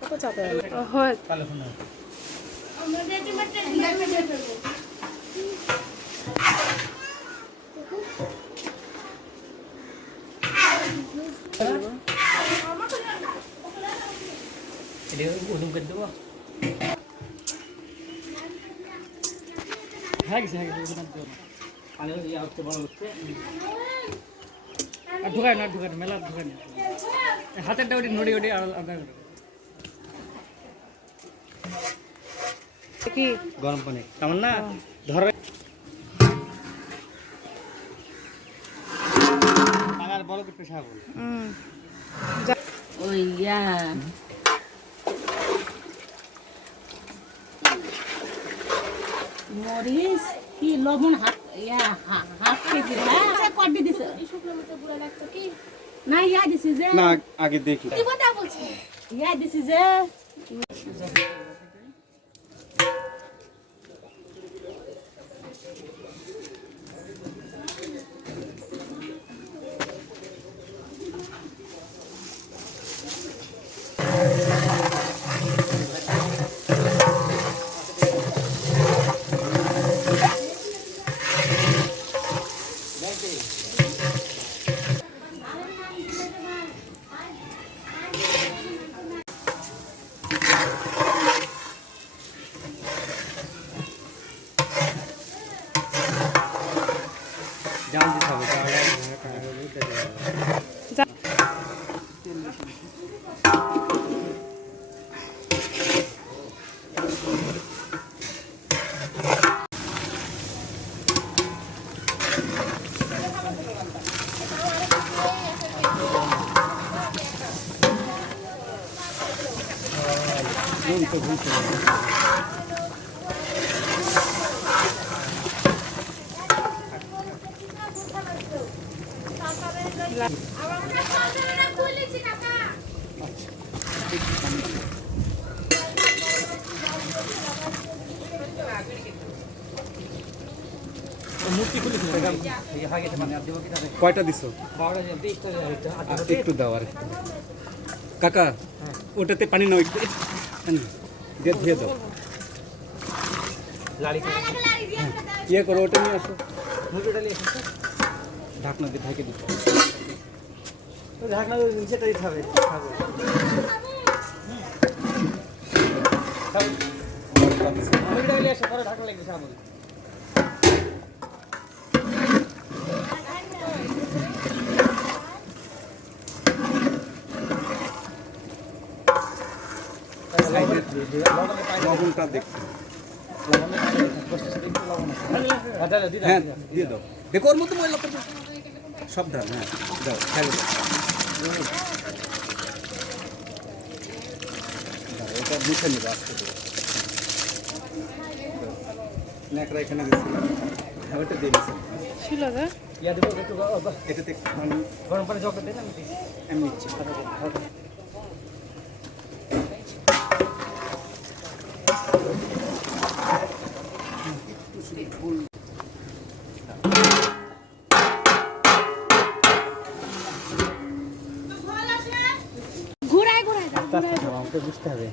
কত চাপে হয় উদুম করে দেবো হ্যাঁ গেছে পানি ইয়া হচ্ছে বড় হচ্ছে আর ঢুকায় না মেলা ঢুকায় না হাতের ডাউটি নড়ি ওটি আর কি গরম পানি তেমন না ধরে আর বড় করতে সাবল ওই ইয়া মরিচ কি লবণ হাফ কেজি হ্যাঁ কটি দিছে না ইয়া দিছি যে না আগে দেখি কি কথা বলছিস ইয়া দিছি যে জাল দিতে হবে মূর্তি খুলে কয়টা দিছো একটু দাও আর কাকা ওটাতে পানি নাও একটু পানি দিয়ে দাও লাড়ি ইয়ে করো ওটা নিয়ে আসো মুরগিটা নিয়ে এসেছে ঢাকনা দিয়ে ঢাকে দিতে ঢাকনা নিচেটা দিতে হবে মুরগিটা নিয়ে এসে পরে ঢাকনা লাগবে সাবল লবণটা দেখতে হ্যাঁ দিয়ে দাও দেখো ওর মধ্যে ময়লা পড়বে সাবধান হ্যাঁ দাও খেলে দাও এটা মুছে নেবে আস্তে করে ন্যাকড়া এখানে গেছিল হ্যাঁ ওটা দিয়ে দিচ্ছি ছিল না ইয়া দেবো একটু এটাতে মানে গরম পানি জগ দেন আমি নিচ্ছি ঘুরাই আমাকে বুঝতে হবে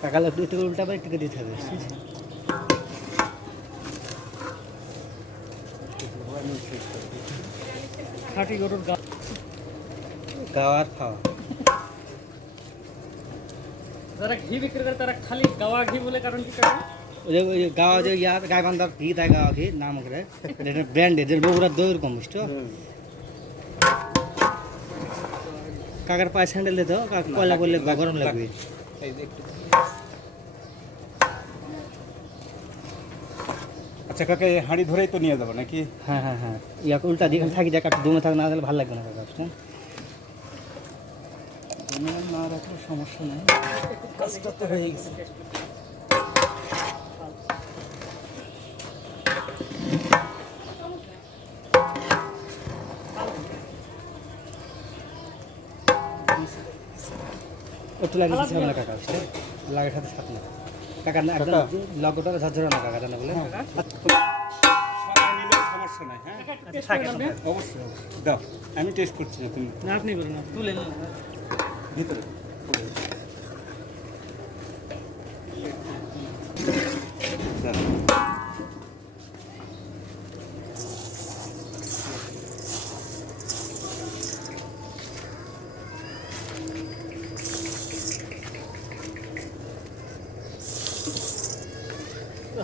কাকালে একটু উল্টা করে একটু দিতে হবে খাঁটি গরুর গাওয়ার খাওয়া যারা ঘি বিক্রি করে তারা খালি গাওয়া ঘি বলে কারণ কি ওই যে গাওয়া যে ইয়া গায়ে বান্ধার ঘি তাই গাওয়া ঘি নাম করে এটা ব্র্যান্ডের যে বগুড়ার দইয়ের কম বুঝছো কাকার পায়ে স্যান্ডেল দিতে কয়লা করলে গরম লাগবে আচ্ছা কাকা এই হাঁড়ি ধরেই তো নিয়ে যাবো নাকি হ্যাঁ হ্যাঁ হ্যাঁ ইয়া উল্টা দিকে থাকি যা কাটতে দমে থাক না তাহলে ভালো লাগবে না কাকা বুঝছেন না রাখলে সমস্যা নেই কাজটা তো হয়ে গেছে একটু লাগিয়ে দিতে হবে না কাকা বুঝছেন লাগার সাথে সাথে না কাকা না একদম লগটা ঝরঝরা না কাকা জানা বলে সমস্যা নাই হ্যাঁ অবশ্যই দাও আমি টেস্ট করছি না তুমি না আপনি করুন তুলে ভিতরে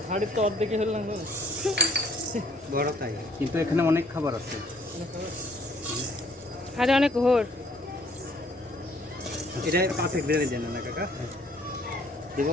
হাড়ির তো অর্ধেকই হল না বড় তাই, কিন্তু এখানে অনেক খাবার আছে। হাড়ে অনেক ঘোর। এটা পারফেক্ট বেড়ে দেন না কাকা, দিব